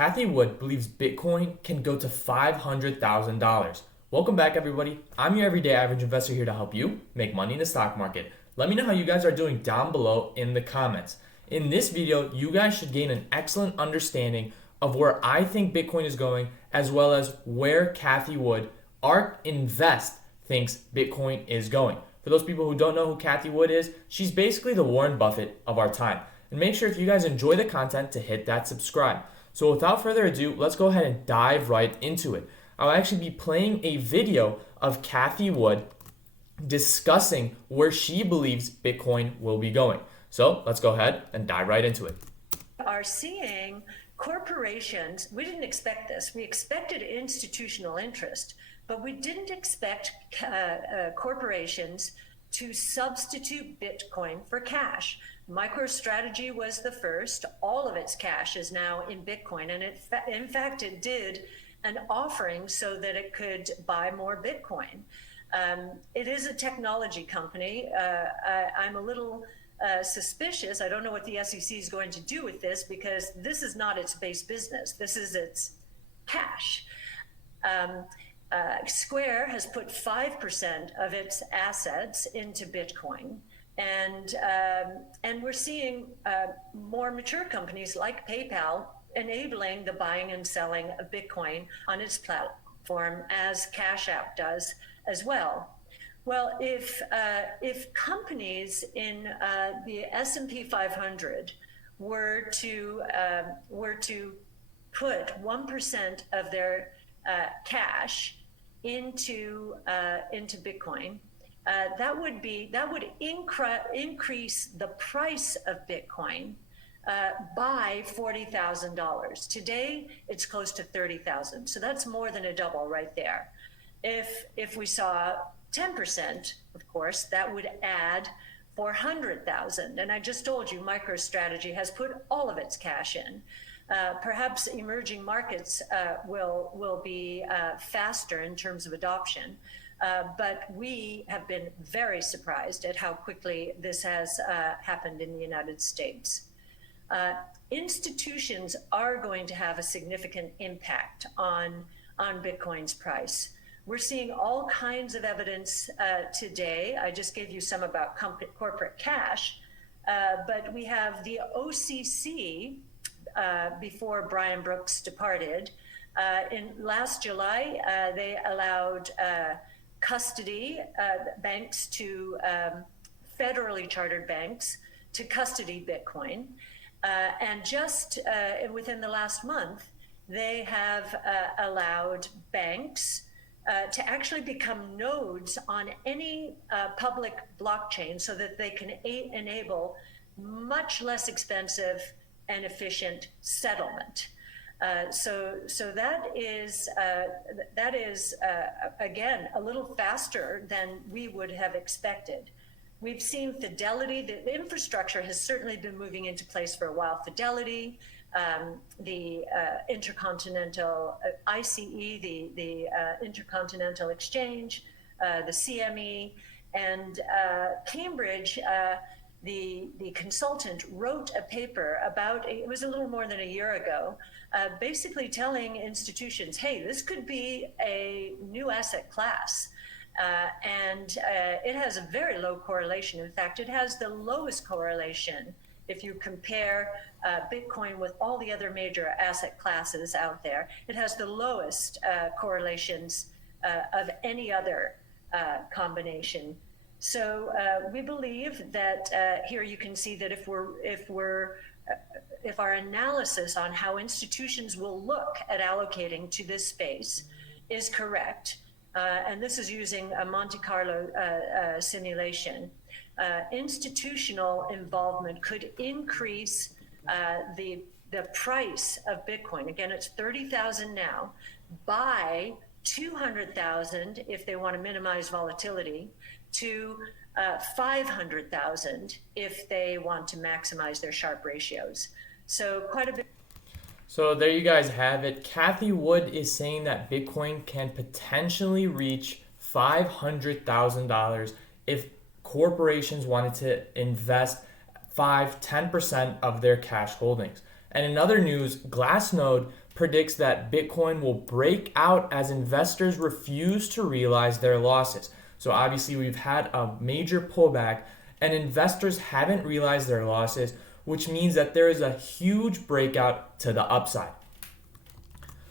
Cathie Wood believes Bitcoin can go to $500,000. Welcome back, everybody. I'm your everyday average investor here to help you make money in the stock market. Let me know how you guys are doing down below in the comments. In this video, you guys should gain an excellent understanding of where I think Bitcoin is going, as well as where Cathie Wood, ARK Invest, thinks Bitcoin is going. For those people who don't know who Cathie Wood is, she's basically the Warren Buffett of our time. And make sure if you guys enjoy the content to hit that subscribe. So without further ado, let's go ahead and dive right into it. I'll actually be playing a video of Cathie Wood discussing where she believes Bitcoin will be going. So let's go ahead and dive right into it. Are seeing corporations, we didn't expect this. We expected institutional interest, but we didn't expect corporations to substitute Bitcoin for cash. MicroStrategy was the first. All of its cash is now in Bitcoin. And in fact, it did an offering so that it could buy more Bitcoin. It is a technology company. I'm a little suspicious. I don't know what the SEC is going to do with this, because this is not its base business. This is its cash. Square has put 5% of its assets into Bitcoin. And we're seeing more mature companies like PayPal enabling the buying and selling of Bitcoin on its platform, as Cash App does as well. Well, if companies in the S&P 500 were to put 1% of their cash into Bitcoin, that would increase the price of Bitcoin by $40,000. Today, it's close to $30,000. So that's more than a double right there. If we saw 10%, of course, that would add 400,000. And I just told you, MicroStrategy has put all of its cash in. Perhaps emerging markets will be faster in terms of adoption. But we have been very surprised at how quickly this has happened in the United States. Institutions are going to have a significant impact on Bitcoin's price. We're seeing all kinds of evidence today. I just gave you some about corporate cash, but we have the OCC, before Brian Brooks departed. In last July, they allowed custody banks to federally chartered banks to custody Bitcoin. And just within the last month, they have allowed banks to actually become nodes on any public blockchain, so that they can enable much less expensive and efficient settlement. So that is again a little faster than we would have expected. We've seen Fidelity. The infrastructure has certainly been moving into place for a while. Fidelity, the Intercontinental ICE, the Intercontinental Exchange, the CME, and Cambridge. The consultant wrote a paper about, it was a little more than a year ago, basically telling institutions, hey, this could be a new asset class. And it has a very low correlation. In fact, it has the lowest correlation if you compare Bitcoin with all the other major asset classes out there. It has the lowest correlations of any other combination. So we believe that here you can see that if our analysis on how institutions will look at allocating to this space is correct, and this is using a Monte Carlo simulation, institutional involvement could increase the price of Bitcoin. Again, it's 30,000 now, by 200,000 if they want to minimize volatility, to 500,000 if they want to maximize their Sharpe ratios. So quite a bit. So there you guys have it. Cathie Wood is saying that Bitcoin can potentially reach $500,000 if corporations wanted to invest 5-10% of their cash holdings. And in other news, Glassnode predicts that Bitcoin will break out as investors refuse to realize their losses. So obviously we've had a major pullback and investors haven't realized their losses, which means that there is a huge breakout to the upside.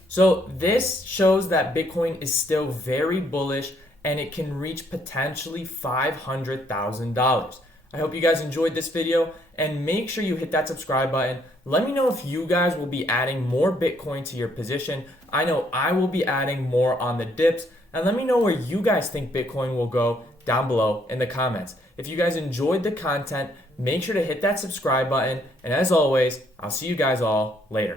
So this shows that Bitcoin is still very bullish and it can reach potentially $500,000. I hope you guys enjoyed this video and make sure you hit that subscribe button. Let me know if you guys will be adding more Bitcoin to your position. I know I will be adding more on the dips, and let me know where you guys think Bitcoin will go down below in the comments. If you guys enjoyed the content, make sure to hit that subscribe button, and as always, I'll see you guys all later.